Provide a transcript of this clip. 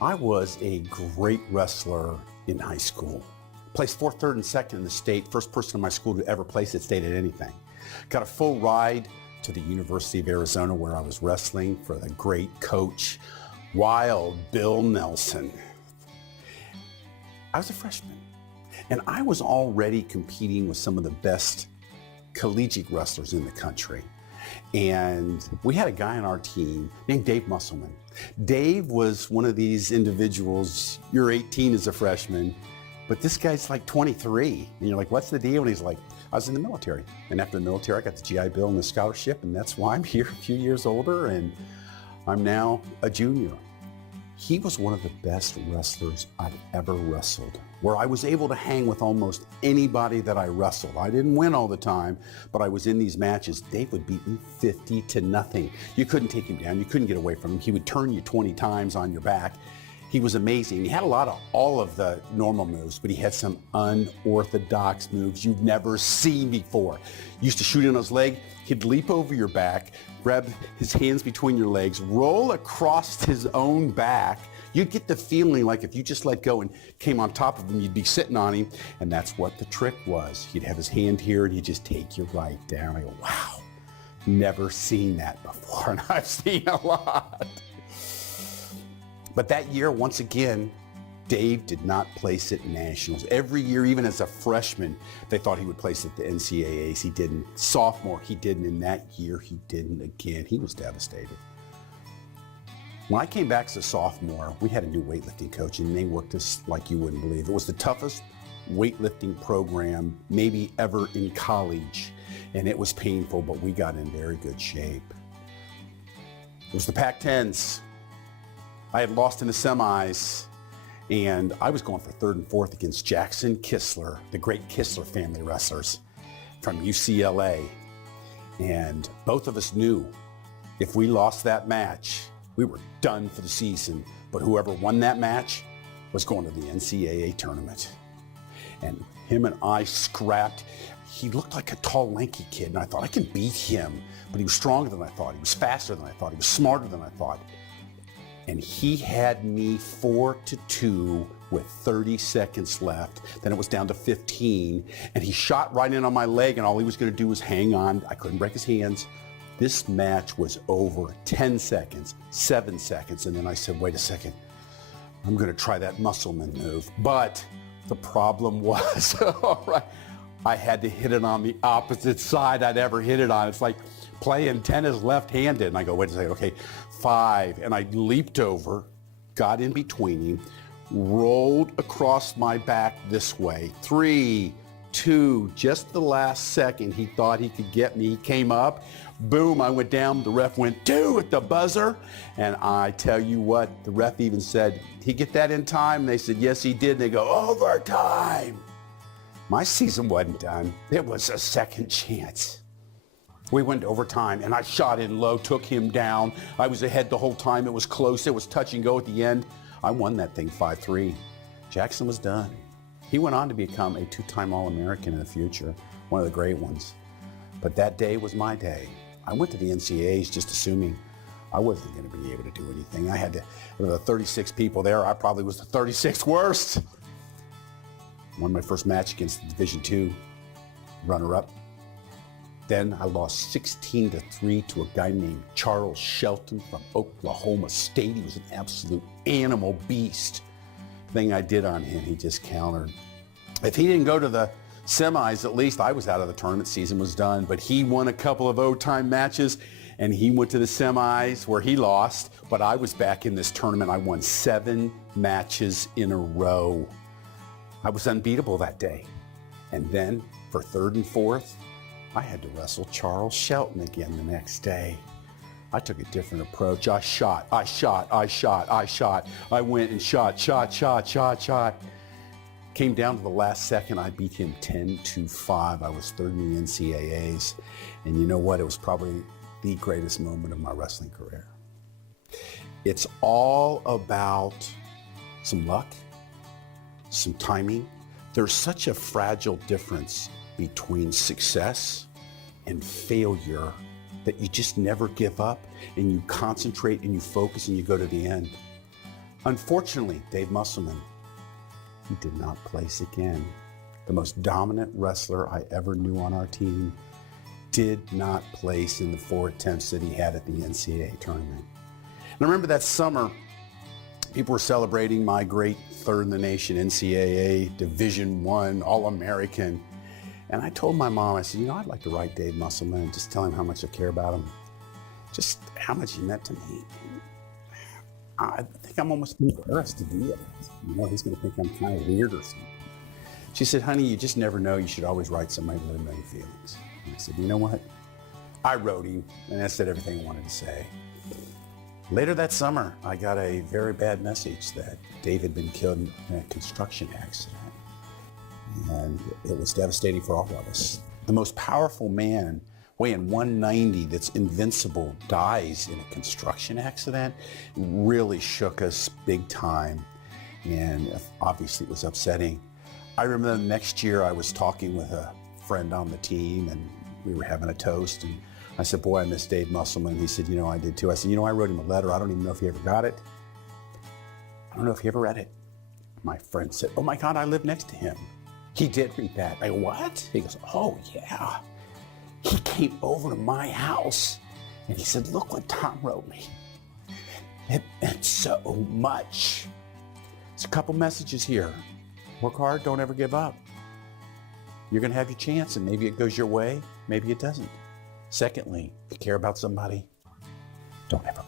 I was a great wrestler in high school. Placed 4th, 3rd, and 2nd in the state. First person in my school to ever place at state at anything. Got a full ride to the University of Arizona where I was wrestling for the great coach, Wild Bill Nelson. I was a freshman, and I was already competing with some of the best collegiate wrestlers in the country. And we had a guy on our team named Dave Musselman. Dave was one of these individuals, you're 18 as a freshman, but this guy's like 23. And you're like, what's the deal? And he's like, I was in the military. And after the military, I got the GI Bill and the scholarship, and that's why I'm here a few years older, and I'm now a junior. He was one of the best wrestlers I've ever wrestled, where I was able to hang with almost anybody that I wrestled. I didn't win all the time, but I was in these matches. Dave would beat me 50-0. You couldn't take him down. You couldn't get away from him. He would turn you 20 times on your back. He was amazing. He had a lot of all of the normal moves, but he had some unorthodox moves you've never seen before. Used to shoot in his leg. He'd leap over your back, grab his hands between your legs, roll across his own back. You'd get the feeling like if you just let go and came on top of him, you'd be sitting on him. And that's what the trick was. He'd have his hand here and he'd just take you right down. I go, wow, never seen that before. And I've seen a lot. But that year, once again, Dave did not place at nationals. Every year, even as a freshman, they thought he would place at the NCAAs. He didn't. Sophomore, he didn't. And that year, he didn't again. He was devastated. When I came back as a sophomore, we had a new weightlifting coach, and they worked us like you wouldn't believe. It was the toughest weightlifting program maybe ever in college, and it was painful, but we got in very good shape. It was the Pac-10s. I had lost in the semis, and I was going for 3rd and 4th against Jackson Kistler, the great Kistler family wrestlers from UCLA. And both of us knew if we lost that match, we were done for the season. But whoever won that match was going to the NCAA tournament. And him and I scrapped. He looked like a tall, lanky kid, and I thought, I can beat him. But he was stronger than I thought. He was faster than I thought. He was smarter than I thought. And he had me 4-2 with 30 seconds left. Then it was down to 15. And he shot right in on my leg, and all he was going to do was hang on. I couldn't break his hands. This match was over. 10 seconds, 7 seconds. And then I said, wait a second. I'm going to try that Musselman move. But the problem was, all right, I had to hit it on the opposite side I'd ever hit it on. It's like playing tennis left-handed. And I go, wait a second, okay, 5. And I leaped over, got in between him, rolled across my back this way. 3, 2, just the last second, he thought he could get me. He came up, boom, I went down. The ref went 2 at the buzzer. And I tell you what, the ref even said, did he get that in time? And they said, yes, he did. And they go, overtime. My season wasn't done. It was a second chance. We went to overtime, and I shot in low, took him down. I was ahead the whole time. It was close. It was touch and go at the end. I won that thing 5-3. Jackson was done. He went on to become a 2-time All-American in the future, one of the great ones. But that day was my day. I went to the NCAAs just assuming I wasn't going to be able to do anything. I had to, out of the 36 people there, I probably was the 36th worst. Won my first match against the Division II runner-up. Then I lost 16-3 to a guy named Charles Shelton from Oklahoma State. He was an absolute animal beast. Thing I did on him, he just countered. If he didn't go to the semis, at least I was out of the tournament. Season was done. But he won a couple of overtime matches, and he went to the semis where he lost. But I was back in this tournament. I won 7 matches in a row. I was unbeatable that day. And then for 3rd and 4th, I had to wrestle Charles Shelton again the next day. I took a different approach. I shot. I went and shot. Came down to the last second. I beat him 10-5. I was 3rd in the NCAAs. And you know what? It was probably the greatest moment of my wrestling career. It's all about some luck, some timing. There's such a fragile difference between success and failure that you just never give up and you concentrate and you focus and you go to the end. Unfortunately, Dave Musselman, he did not place again. The most dominant wrestler I ever knew on our team did not place in the 4 attempts that he had at the NCAA tournament. And I remember that summer, people were celebrating my great third in the nation NCAA Division I All-American. And I told my mom, I said, I'd like to write Dave Musselman and just tell him how much I care about him, just how much he meant to me. I think I'm almost embarrassed to do that. He's going to think I'm kind of weird or something. She said, honey, you just never know. You should always write somebody with a million feelings. And I said, you know what? I wrote him, and I said everything I wanted to say. Later that summer, I got a very bad message that Dave had been killed in a construction accident. And it was devastating for all of us. The most powerful man, weighing 190, that's invincible, dies in a construction accident. It really shook us big time. And obviously it was upsetting. I remember the next year I was talking with a friend on the team and we were having a toast. And I said, boy, I miss Dave Musselman. He said, I did too. I said, I wrote him a letter. I don't even know if he ever got it. I don't know if he ever read it. My friend said, oh my God, I live next to him. He did read that. I go, what? He goes, oh yeah. He came over to my house and he said, look what Tom wrote me. It meant so much. There's a couple messages here. Work hard, don't ever give up. You're gonna have your chance and maybe it goes your way, maybe it doesn't. Secondly, if you care about somebody, don't ever